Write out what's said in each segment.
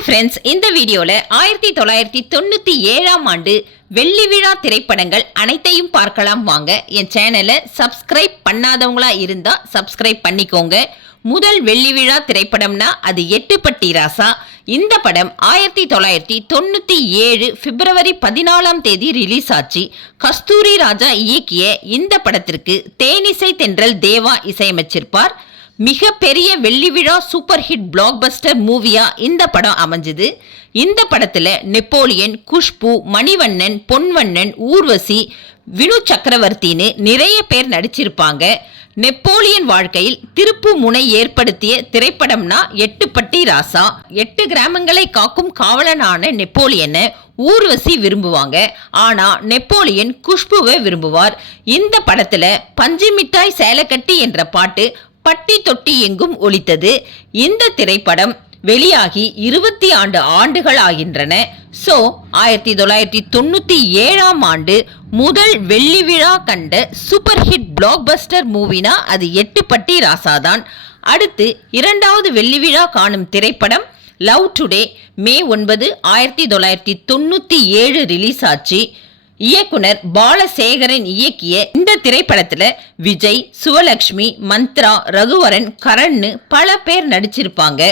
Hi friends இந்த வீடியோவில் ஆயிரத்தி தொள்ளாயிரத்தி தொண்ணூற்றி ஏழாம் ஆண்டு வெள்ளி விழா திரைப்படங்கள் அனைத்தையும் பார்க்கலாம் வாங்க. என் சேனலை சப்ஸ்கிரைப் பண்ணாதவங்களா இருந்தால் சப்ஸ்கிரைப் பண்ணிக்கோங்க. முதல் வெள்ளி விழா திரைப்படம்னா அது எட்டுப்பட்டி ராசா. இந்த படம் ஆயிரத்தி தொள்ளாயிரத்தி தொண்ணூற்றி ஏழு பிப்ரவரி பதினாலாம் தேதி ரிலீஸ் ஆச்சு. கஸ்தூரி ராஜா இயக்கிய இந்த படத்திற்கு தேனிசை தென்றல் தேவா இசையமைச்சிருப்பார். மிக பெரிய வெள்ளி விழா சூப்பர் ஹிட் பிளாக்பஸ்டர் மூவியா இந்த படம் அமைஞ்சது. இந்த படத்துல நெப்போலியன் குஷ்பு மணிவண்ணன் பொன்வண்ணன் ஊர்வசி வினு சக்கரவர்த்தின்னு நிறைய பேர் நடிச்சிருப்பாங்க. நெப்போலியன் வாழ்க்கையில் திருப்பு முனை ஏற்படுத்திய திரைப்படம்னா எட்டுப்பட்டி ராசா. எட்டு கிராமங்களை காக்கும் காவலனான நெப்போலியனை ஊர்வசி விரும்புவாங்க. ஆனா நெப்போலியன் குஷ்புவை விரும்புவார். இந்த படத்துல பஞ்சு மிட்டாய் சேலக்கட்டி என்ற பாட்டு பட்டி தொட்டி எங்கும் ஒலித்தது. இந்த திரைப்படம் வெளியாகி இருபத்தி ஆண்டு ஆண்டுகள் ஆகின்றன. சோ ஆயிரத்தி தொள்ளாயிரத்தி தொண்ணூத்தி ஏழாம் ஆண்டு முதல் வெள்ளி விழா கண்ட சூப்பர் ஹிட் பிளாக்பஸ்டர் மூவினா அது எட்டுப்பட்டி ராசாதான். அடுத்து இரண்டாவது வெள்ளி விழா காணும் திரைப்படம் லவ் டுடே மே ஒன்பது ஆயிரத்தி தொள்ளாயிரத்தி தொண்ணூத்தி ஏழு ரிலீஸ் ஆச்சு. இயக்குனர் பாலசேகரன் இயக்கிய இந்த திரைப்படத்துல விஜய் சிவலட்சுமி மந்த்ரா ரகுவரன் கரண்னு பல பேர் நடிச்சிருப்பாங்க.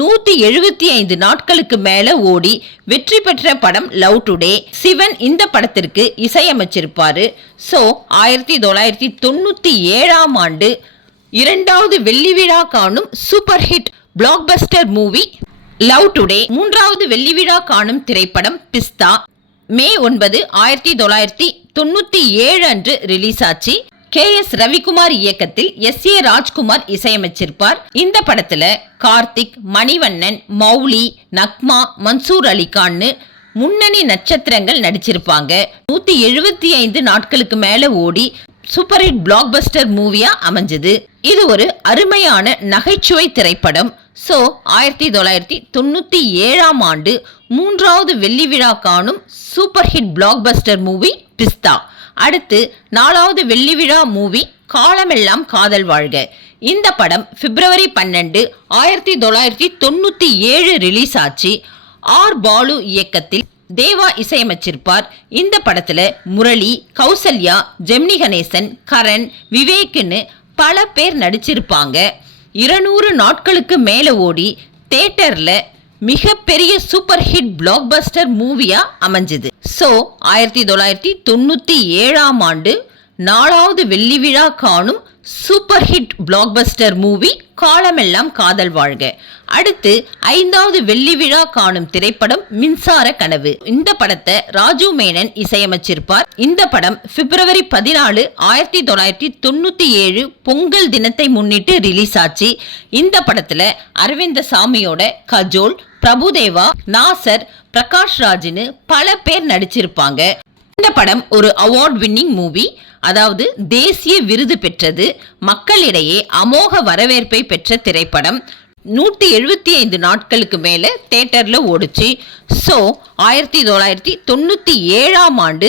நூத்தி எழுபத்தி ஐந்து நாட்களுக்கு மேல ஓடி வெற்றி பெற்ற படம் லவ் டுடே. சிவன் இந்த படத்திற்கு இசையமைச்சிருப்பாரு. சோ ஆயிரத்தி தொள்ளாயிரத்தி தொண்ணூத்தி ஏழாம் ஆண்டு இரண்டாவது வெள்ளி விழா காணும் super hit blockbuster movie love today. மூன்றாவது வெள்ளி விழா காணும் திரைப்படம் பிஸ்தா. மே ஒன்பது ஆயிரத்தி தொள்ளாயிரத்தி தொண்ணூத்தி ஏழு அன்று ரிலீஸ் ஆச்சு. கே எஸ் ரவிக்குமார் இயக்கத்தில் எஸ் ஏ ராஜ்குமார் இசையமைச்சிருப்பார். இந்த படத்துல கார்த்திக் மணிவண்ணன் மௌலி நக்மா மன்சூர் அலிகான்னு முன்னணி நட்சத்திரங்கள் நடிச்சிருப்பாங்க. நூத்தி எழுபத்தி ஐந்து நாட்களுக்கு மேல ஓடி சூப்பர் ஹிட் பிளாக்பஸ்டர் மூவியா அமைஞ்சது. இது ஒரு அருமையான நகைச்சுவை திரைப்படம். ஸோ ஆயிரத்தி தொள்ளாயிரத்தி தொண்ணூற்றி ஏழாம் ஆண்டு மூன்றாவது வெள்ளி விழா காணும் super hit blockbuster movie Pistha. அடுத்து நாலாவது வெள்ளி விழா மூவி காலமெல்லாம் காதல் வாழ்க. இந்த படம் பிப்ரவரி பன்னெண்டு ஆயிரத்தி தொள்ளாயிரத்தி தொண்ணூற்றி ஏழு ரிலீஸ் ஆச்சு. ஆர். பாலு இயக்கத்தில் தேவா இசையமைச்சிருப்பார். இந்த படத்தில் முரளி கௌசல்யா ஜெமினி கணேசன் கரண் விவேக்னு பல பேர் நடிச்சிருப்பாங்க. இருநூறு நாட்களுக்கு மேல ஓடி தேட்டரில் மிகப்பெரிய சூப்பர் ஹிட் பிளாக்பஸ்டர் மூவியா அமைஞ்சது. சோ ஆயிரத்தி தொள்ளாயிரத்தி தொண்ணூத்தி ஏழாம் ஆண்டு நாலாவது வெள்ளி விழா காணும் சூப்பர் ஹிட் பிளாக்பஸ்டர் மூவி காலமெல்லாம் காதல் வாழ்க. அடுத்து ஐந்தாவது வெள்ளி விழா காணும் திரைப்படம் மின்சார கனவு. இந்த படத்தை ராஜு மேனன் இசையமைச்சிருப்பார். இந்த படம் பிப்ரவரி பதினாலு ஆயிரத்தி தொள்ளாயிரத்தி தொண்ணூத்தி ஏழு பொங்கல் தினத்தை முன்னிட்டு ரிலீஸ் ஆச்சு. இந்த படத்துல அரவிந்த சாமியோட கஜோல் பிரபுதேவா நாசர் பிரகாஷ் ராஜ்னு பல பேர் நடிச்சிருப்பாங்க. இந்த படம் ஒரு அவார்ட் வின்னிங் மூவி அதாவது தேசிய விருது பெற்றது மக்களிடையே அமோக வரவேற்பை பெற்ற திரைப்படம். நூற்றி எழுபத்தி ஐந்து நாட்களுக்கு மேலே தேட்டரில் ஓடிச்சு. ஸோ ஆயிரத்தி தொள்ளாயிரத்தி தொண்ணூற்றி ஏழாம் ஆண்டு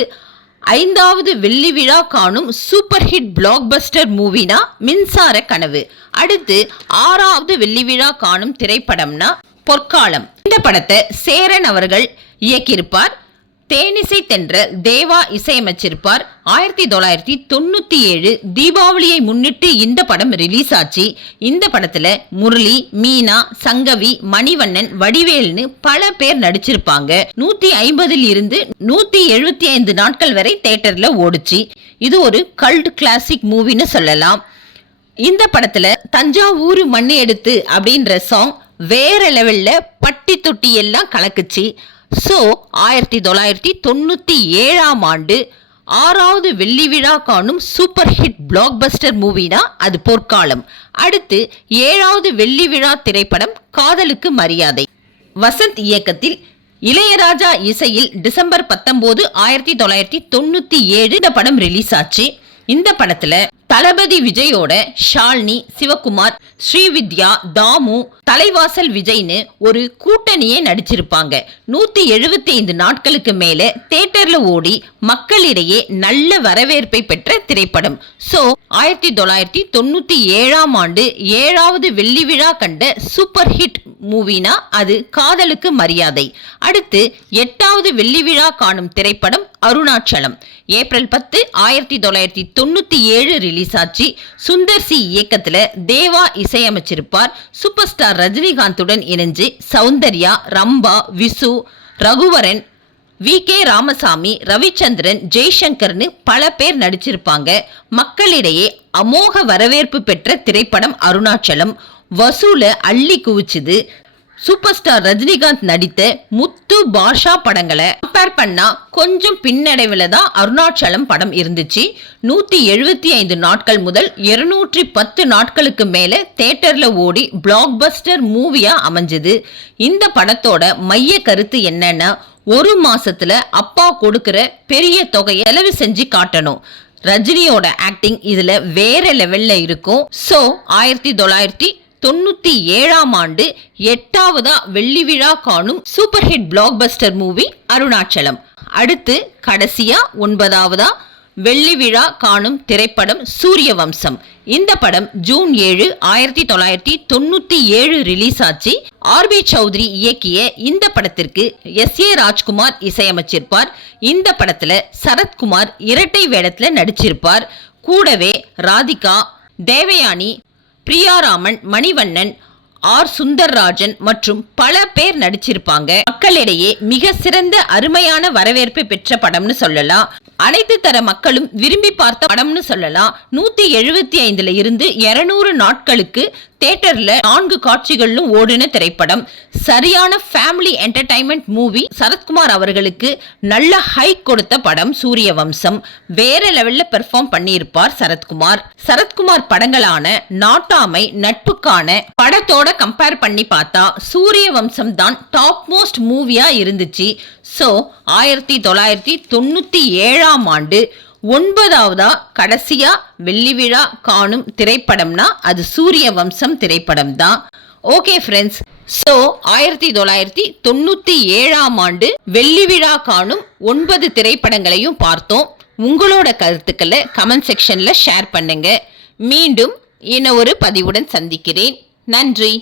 ஐந்தாவது வெள்ளி விழா காணும் சூப்பர் ஹிட் பிளாக்பஸ்டர் மூவினா மின்சார கனவு. அடுத்து ஆறாவது வெள்ளி விழா காணும் திரைப்படம்னா பொற்காலம். இந்த படத்தை சேரன் அவர்கள் இயக்கியிருப்பார். தேனிசை தென்ற தேவா இசையமைச்சிருப்பார். ஆயிரத்தி தொள்ளாயிரத்தி தொண்ணூத்தி ஏழு தீபாவளியை முன்னிட்டு இந்த படம் ரிலீஸ் ஆச்சு. இந்த படத்துல முரளி மீனா சங்கவி மணிவண்ணன் வடிவேல்னு பல பேர் நடிச்சிருப்பாங்க. நூத்தி ஐம்பதில் இருந்து நூத்தி எழுபத்தி ஐந்து நாட்கள் வரை தேட்டர்ல ஓடுச்சு. இது ஒரு கல்ட் கிளாசிக் மூவின்னு சொல்லலாம். இந்த படத்துல தஞ்சாவூர் மண்ணு எடுத்து அப்படின்ற சாங் வேற லெவல்ல பட்டி தொட்டி எல்லாம் கலக்குச்சு. ஸோ ஆயிரத்தி தொள்ளாயிரத்தி தொண்ணூற்றி ஏழாம் ஆண்டு ஆறாவது வெள்ளி விழா காணும் சூப்பர் ஹிட் பிளாக்பஸ்டர் மூவினா அது பொற்காலம் அடுத்து ஏழாவது வெள்ளி விழா திரைப்படம் காதலுக்கு மரியாதை. வசந்த் இயக்கத்தில் இளையராஜா இசையில் டிசம்பர் பத்தொம்போது ஆயிரத்தி தொள்ளாயிரத்தி தொண்ணூற்றி ஏழு இந்த படம் ரிலீஸ் ஆச்சு. இந்த படத்துல தளபதி விஜயோட ஷாலினி சிவகுமார் ஸ்ரீவித்யா தாமு தலைவாசல் விஜய்னு ஒரு கூட்டணியே நடிச்சிருப்பாங்க. நூத்தி எழுபத்தி ஐந்து நாட்களுக்கு மேல தியேட்டர்ல ஓடி மக்களிடையே நல்ல வரவேற்பை பெற்ற திரைப்படம். சோ ஆயிரத்தி தொள்ளாயிரத்தி தொண்ணூத்தி ஏழாம் ஆண்டு ஏழாவது வெள்ளி விழா கண்ட சூப்பர் ஹிட் மூவினா அது காதலுக்கு மரியாதை. அடுத்து எட்டாவது வெள்ளி விழா காணும் திரைப்படம் அருணாச்சலம். ஏப்ரல் பத்து ஆயிரத்தி தொள்ளாயிரத்தி தொண்ணூத்தி ஏழு ரிலீஸ் ஆச்சு. சுந்தர் சி இயக்கத்துல தேவா இசையமைச்சிருப்பார். சூப்பர் ஸ்டார் ரஜினிகாந்துடன் இணைஞ்சு சௌந்தர்யா ரம்பா விசு ரகுவரன் வி கே ராமசாமி ரவிச்சந்திரன் ஜெய்சங்கர்னு பல பேர் நடிச்சிருப்பாங்க. மக்களிடையே அமோக வரவேற்பு பெற்ற திரைப்படம் அருணாச்சலம். வசூலை அள்ளி குவிச்சுது. சூப்பர் ஸ்டார் ரஜினிகாந்த் நடித்த முத்து பாஷா படங்களை கம்பேர் பண்ணா கொஞ்சம் பின்னடைவில் தான் அருணாச்சலம் படம் இருந்துச்சு. நூற்றி எழுபத்தி ஐந்து நாட்கள் முதல் இருநூற்றி பத்து நாட்களுக்கு மேலே தேட்டரில் ஓடி பிளாக் பஸ்டர் மூவியா அமைஞ்சது. இந்த படத்தோட மைய கருத்து என்னன்னா ஒரு மாசத்துல அப்பா கொடுக்கிற பெரிய தொகையை செலவு செஞ்சு காட்டணும். ரஜினியோட ஆக்டிங் இதுல வேற லெவல்ல இருக்கும். சோ ஆயிரத்தி தொள்ளாயிரத்தி தொண்ணூத்தி ஏழாம் ஆண்டு எட்டாவதா வெள்ளி விழா காணும் super hit blockbuster movie Arunachalam. அடுத்து கடைசியா ஒன்பதாவதா வெள்ளி விழா காணும் திரைப்படம் சூரிய வம்சம் இந்த படம் ஜூன் ஏழு ஆயிரத்தி தொள்ளாயிரத்தி தொண்ணூத்தி ஏழு ரிலீஸ் ஆச்சு. ஆர் பி சௌத்ரி இயக்கிய இந்த படத்திற்கு எஸ் ஏ ராஜ்குமார் இசையமைச்சிருப்பார். இந்த படத்துல சரத்குமார் இரட்டை வேடத்துல நடிச்சிருப்பார். கூடவே ராதிகா தேவயானி பிரியாராமன் மணிவண்ணன் ஆர். சுந்தர்ராஜன் மற்றும் பல பேர் நடிச்சிருப்பாங்க. மக்களிடையே மிக சிறந்த அருமையான வரவேற்பு பெற்ற படம்னு சொல்லலாம். அனைத்து தர மக்களும் விரும்பி பார்த்த படம்னு சொல்லலாம். நூத்தி எழுபத்தி ஐந்துல இருந்து இருநூறு நாட்களுக்கு தியேட்டர்ல நான்கு காட்சிகளிலும் ஓடின திரைப்படம். சரியான ஃபேமிலி என்டர்டைன்மெண்ட் மூவி சரத்குமார் அவர்களுக்கு நல்ல ஹைக் கொடுத்த படம் சூரிய வம்சம் வேற லெவல்ல பெர்ஃபார்ம் பண்ணியிருப்பார் சரத்குமார். சரத்குமார் படங்களான நாட்டாமை நட்புக்கான படத்தோட கம்பேர் பண்ணி பார்த்தா சூரிய வம்சம் தான் டாப் மோஸ்ட் மூவியா இருந்துச்சு. ஸோ ஆயிரத்தி தொள்ளாயிரத்தி தொண்ணூத்தி ஏழாம் ஆண்டு ஒன்பதாவதா கடைசியா வெள்ளி விழா காணும் திரைப்படம்னா அது சூரிய வம்சம் திரைப்படம் தான் ஓகே ஃப்ரெண்ட்ஸ் ஸோ ஆயிரத்தி தொள்ளாயிரத்தி தொண்ணூத்தி ஏழாம் ஆண்டு வெள்ளி விழா காணும் ஒன்பது திரைப்படங்களையும் பார்த்தோம். உங்களோட கருத்துக்களை கமெண்ட் செக்ஷன்ல ஷேர் பண்ணுங்க. மீண்டும் இன்னும் ஒரு பதிவுடன் சந்திக்கிறேன். நன்றி.